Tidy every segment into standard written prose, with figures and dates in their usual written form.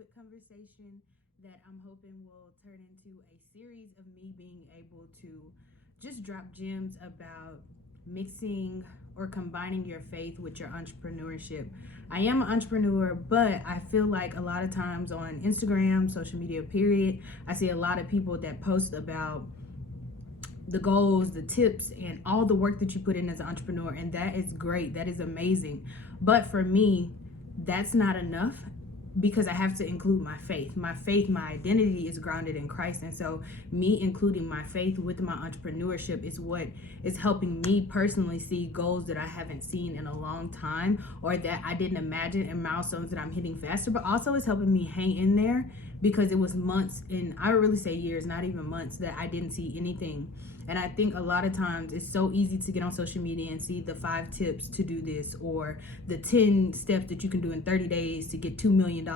quick conversation that I'm hoping will turn into a series of me being able to just drop gems about mixing or combining your faith with your entrepreneurship. I am an entrepreneur, but I feel like a lot of times on Instagram, social media, period, I see a lot of people that post about the goals, the tips, and all the work that you put in as an entrepreneur. And that is great. That is amazing. But for me, that's not enough because I have to include my faith. My faith, my identity is grounded in Christ. And so me including my faith with my entrepreneurship is what is helping me personally see goals that I haven't seen in a long time or that I didn't imagine, and milestones that I'm hitting faster, but also it's helping me hang in there because it was months, and I would really say years, not even months, that I didn't see anything. And I think a lot of times it's so easy to get on social media and see the 5 tips to do this or the 10 steps that you can do in 30 days to get $2 million.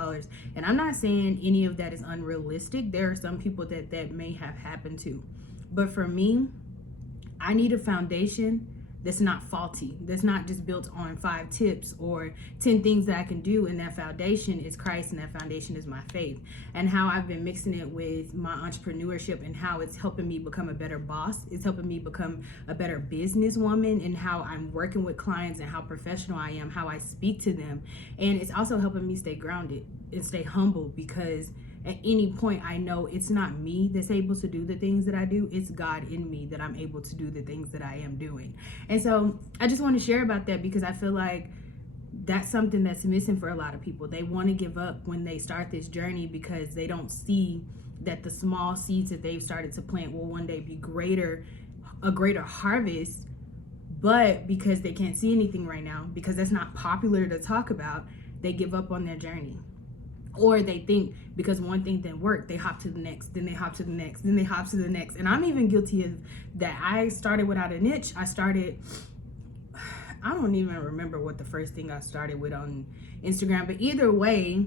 And I'm not saying any of that is unrealistic. There are some people that may have happened to. But for me, I need a foundation that's not faulty, that's not just built on 5 tips or 10 things that I can do. And that foundation is Christ, and that foundation is my faith. And how I've been mixing it with my entrepreneurship and how it's helping me become a better boss. It's helping me become a better businesswoman, and how I'm working with clients and how professional I am, how I speak to them. And it's also helping me stay grounded and stay humble, because at any point I know it's not me that's able to do the things that I do, it's God in me that I'm able to do the things that I am doing. And so I just want to share about that because I feel like that's something that's missing for a lot of people. They want to give up when they start this journey because they don't see that the small seeds that they've started to plant will one day be a greater harvest. But because they can't see anything right now, because that's not popular to talk about, they give up on their journey. Or they think because one thing didn't work, they hop to the next, then they hop to the next, then they hop to the next. And I'm even guilty of that. I started without a niche. I don't even remember what the first thing I started with on Instagram. But either way,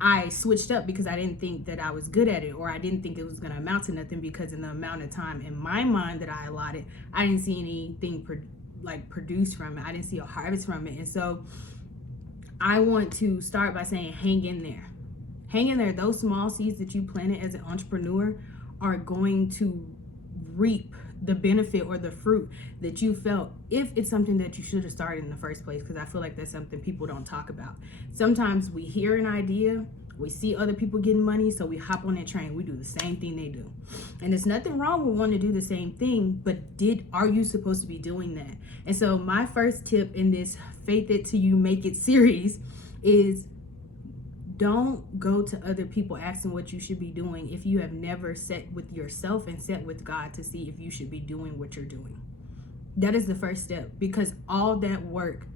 I switched up because I didn't think that I was good at it, or I didn't think it was going to amount to nothing, because in the amount of time in my mind that I allotted, I didn't see anything produced from it. I didn't see a harvest from it. And so I want to start by saying, hang in there. Hang in there. Those small seeds that you planted as an entrepreneur are going to reap the benefit or the fruit that you felt if it's something that you should have started in the first place, because I feel like that's something people don't talk about. Sometimes we hear an idea, we see other people getting money, so we hop on that train. We do the same thing they do. And there's nothing wrong with wanting to do the same thing, but are you supposed to be doing that? And so my first tip in this Faith It Till You Make It series is don't go to other people asking what you should be doing if you have never sat with yourself and sat with God to see if you should be doing what you're doing. That is the first step, because all that work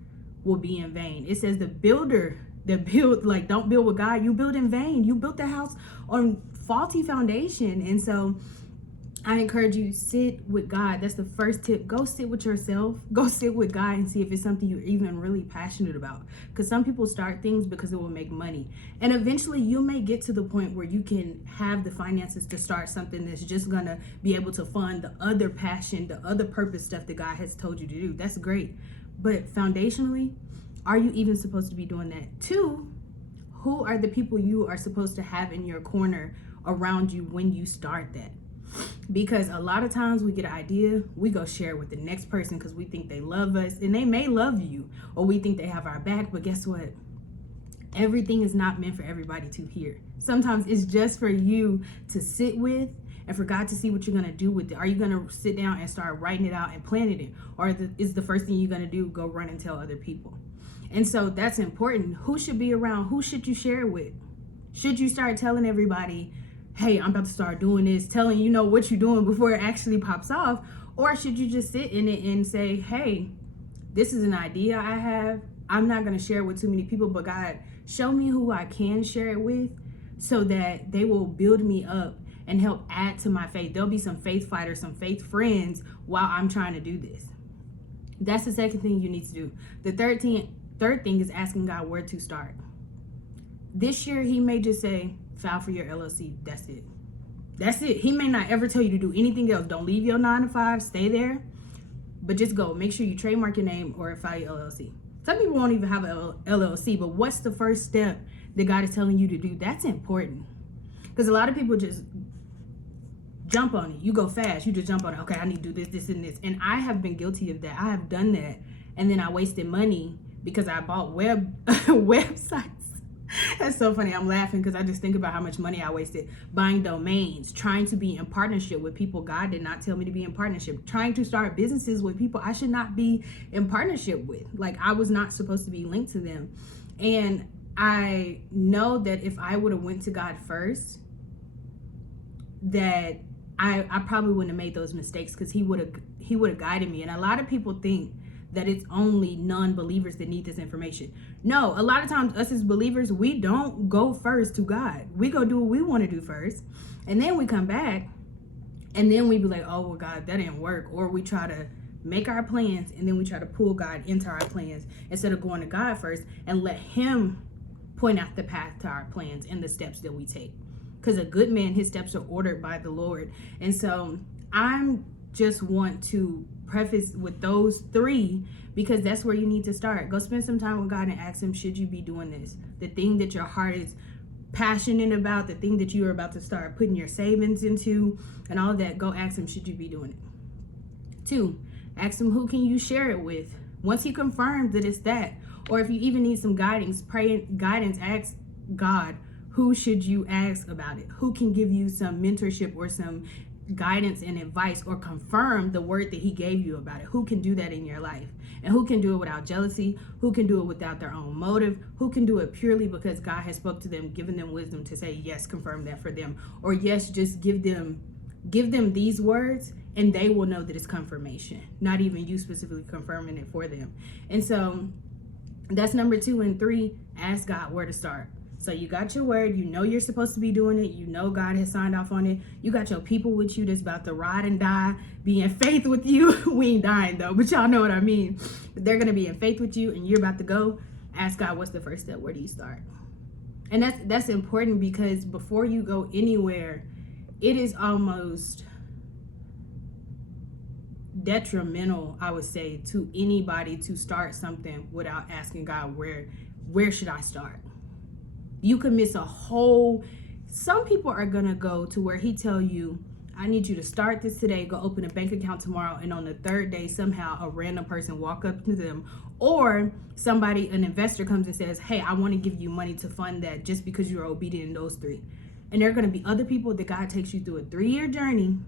will be in vain. It says the builder don't build with God, you build in vain. You built the house on faulty foundation. And so I encourage you, sit with God. That's the first tip. Go sit with yourself. Go sit with God and see if it's something you're even really passionate about. Because some people start things because it will make money. And eventually you may get to the point where you can have the finances to start something that's just going to be able to fund the other passion, the other purpose stuff that God has told you to do. That's great. But foundationally, are you even supposed to be doing that? 2, who are the people you are supposed to have in your corner around you when you start that? Because a lot of times we get an idea, we go share it with the next person because we think they love us, and they may love you, or we think they have our back. But guess what? Everything is not meant for everybody to hear. Sometimes it's just for you to sit with and for God to see what you're going to do with it. Are you going to sit down and start writing it out and planning it? Or is the first thing you're going to do go run and tell other people? And so that's important. Who should be around? Who should you share it with? Should you start telling everybody, hey, I'm about to start doing this, telling what you're doing before it actually pops off? Or should you just sit in it and say, hey, this is an idea I have. I'm not going to share it with too many people, but God, show me who I can share it with so that they will build me up and help add to my faith. There'll be some faith fighters, some faith friends while I'm trying to do this. That's the second thing you need to do. The third thing is asking God where to start. This year, he may just say, file for your LLC. That's it. That's it. He may not ever tell you to do anything else. Don't leave your 9 to 5. Stay there. But just go. Make sure you trademark your name or file your LLC. Some people won't even have a LLC, but what's the first step that God is telling you to do? That's important. Because a lot of people just jump on it. You go fast. You just jump on it. Okay, I need to do this, and this. And I have been guilty of that. I have done that. And then I wasted money because I bought websites. That's so funny. I'm laughing because I just think about how much money I wasted buying domains, trying to be in partnership with people God did not tell me to be in partnership, trying to start businesses with people I should not be in partnership with. Like, I was not supposed to be linked to them. And I know that if I would have went to God first, that I probably wouldn't have made those mistakes, because he would have guided me. And a lot of people think that it's only non-believers that need this information. No, a lot of times us as believers, we don't go first to God. We go do what we want to do first, and then we come back, and then we be like, oh, well, God, that didn't work. Or we try to make our plans, and then we try to pull God into our plans instead of going to God first and let him point out the path to our plans and the steps that we take. Because a good man, his steps are ordered by the Lord. And so I'm just want to preface with those three, because that's where you need to start. Go spend some time with God and ask him, should you be doing this? The thing that your heart is passionate about, the thing that you are about to start putting your savings into and all that, go ask him, should you be doing it? 2, ask him, who can you share it with? Once he confirms that it's that, or if you even need some guidance, ask God, who should you ask about it? Who can give you some mentorship or some guidance and advice, or confirm the word that he gave you about it? Who can do that in your life? And who can do it without jealousy? Who can do it without their own motive? Who can do it purely because God has spoke to them, given them wisdom to say, yes, confirm that for them, or yes, just give them these words, and they will know that it's confirmation, not even you specifically confirming it for them. And so that's number 2. And 3, ask God where to start. So you got your word, you know you're supposed to be doing it, you know God has signed off on it, you got your people with you that's about to ride and die, be in faith with you. We ain't dying though, but y'all know what I mean. They're going to be in faith with you, and you're about to go. Ask God, what's the first step? Where do you start? And that's important, because before you go anywhere, it is almost detrimental, I would say, to anybody to start something without asking God, where should I start? You could miss some people are gonna go to where he tell you, I need you to start this today, go open a bank account tomorrow, and on the 3rd day somehow a random person walk up to them, or an investor comes and says, hey, I want to give you money to fund that, just because you're obedient in those 3. And there are gonna be other people that God takes you through a 3-year journey,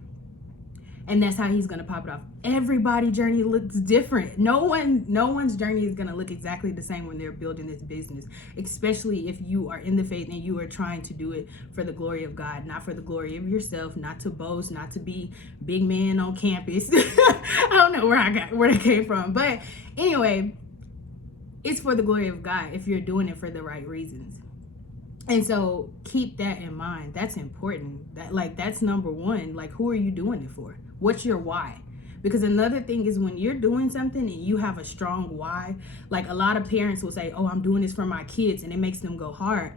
and that's how he's gonna pop it off. Everybody's journey looks different. No one's journey is gonna look exactly the same when they're building this business, especially if you are in the faith and you are trying to do it for the glory of God, not for the glory of yourself, not to boast, not to be big man on campus. I don't know where that came from, but anyway, it's for the glory of God if you're doing it for the right reasons. And so keep that in mind. That's important. That's number 1. Like, who are you doing it for? What's your why? Because another thing is, when you're doing something and you have a strong why, like a lot of parents will say, oh, I'm doing this for my kids, and it makes them go hard,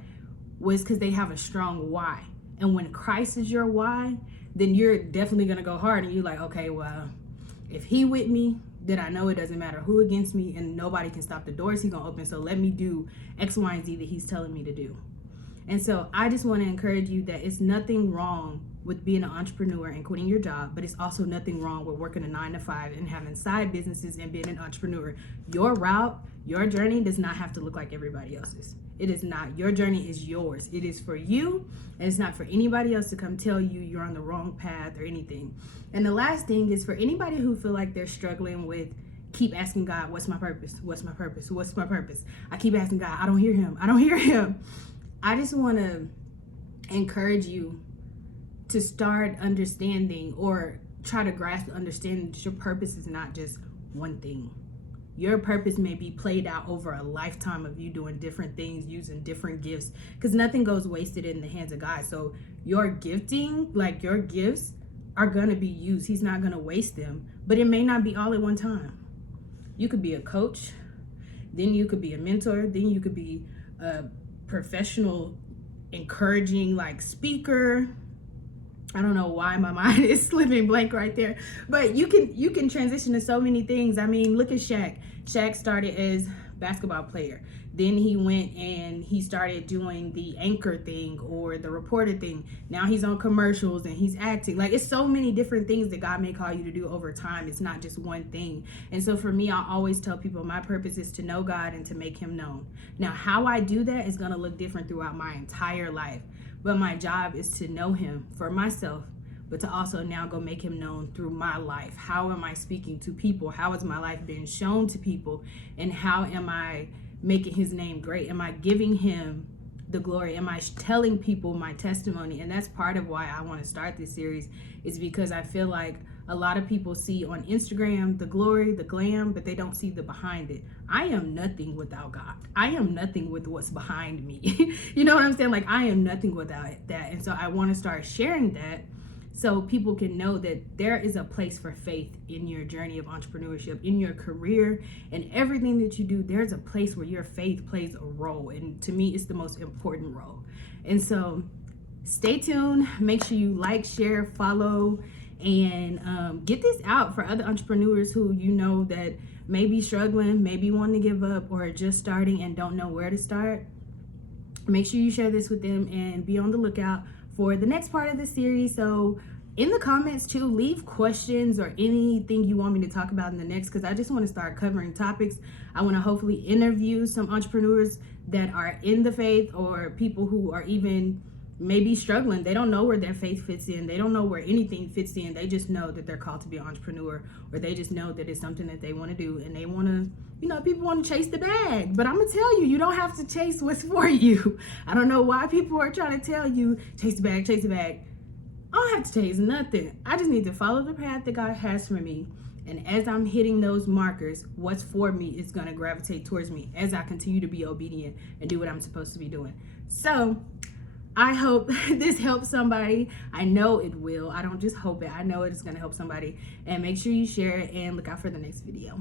was because they have a strong why. And when Christ is your why, then you're definitely going to go hard, and you're like, okay, well, if he with me, then I know it doesn't matter who against me, and nobody can stop the doors he's going to open. So let me do X, Y, and Z that he's telling me to do. And so I just want to encourage you that it's nothing wrong with being an entrepreneur and quitting your job, but it's also nothing wrong with working a 9-to-5 and having side businesses and being an entrepreneur. Your route, your journey does not have to look like everybody else's. It is not. Your journey is yours. It is for you, and it's not for anybody else to come tell you you're on the wrong path or anything. And the last thing is, for anybody who feel like they're struggling with keep asking God, what's my purpose? What's my purpose? What's my purpose? I keep asking God, I don't hear him. I don't hear him. I just want to encourage you to start understanding, or try to grasp the understanding that your purpose is not just one thing. Your purpose may be played out over a lifetime of you doing different things, using different gifts, because nothing goes wasted in the hands of God. So your gifting, like your gifts, are going to be used. He's not going to waste them, but it may not be all at one time. You could be a coach, then you could be a mentor, then you could be a professional, encouraging, like, speaker. I don't know why my mind is slipping blank right there, but you can transition to so many things. I mean, look at Shaq. Shaq started as basketball player. Then he went and he started doing the anchor thing or the reporter thing. Now he's on commercials and he's acting. Like, it's so many different things that God may call you to do over time. It's not just one thing. And so for me, I always tell people my purpose is to know God and to make him known. Now, how I do that is going to look different throughout my entire life. But my job is to know him for myself, but to also now go make him known through my life. How am I speaking to people? How is my life being shown to people? And how am I making his name great? Am I giving him the glory? Am I telling people my testimony? And that's part of why I want to start this series, is because I feel like a lot of people see on Instagram the glory, the glam, but they don't see the behind it. I am nothing without God. I am nothing with what's behind me. You know what I'm saying? Like, I am nothing without that. And so I want to start sharing that so people can know that there is a place for faith in your journey of entrepreneurship, in your career, and everything that you do. There's a place where your faith plays a role. And to me, it's the most important role. And so stay tuned. Make sure you like, share, follow, and get this out for other entrepreneurs who you know that may be struggling, maybe wanting to give up, or just starting and don't know where to start. Make sure you share this with them and be on the lookout for the next part of the series. So in the comments too, leave questions or anything you want me to talk about in the next, because I just want to start covering topics. I want to hopefully interview some entrepreneurs that are in the faith, or people who are even maybe struggling. They don't know where their faith fits in. They don't know where anything fits in. They just know that they're called to be an entrepreneur, or they just know that it's something that they want to do, and they want to, you know, people want to chase the bag. But I'm going to tell you, you don't have to chase what's for you. I don't know why people are trying to tell you, chase the bag, chase the bag. I don't have to chase nothing. I just need to follow the path that God has for me. And as I'm hitting those markers, what's for me is going to gravitate towards me as I continue to be obedient and do what I'm supposed to be doing. So I hope this helps somebody. I know it will. I don't just hope it. I know it is going to help somebody. And make sure you share it and look out for the next video.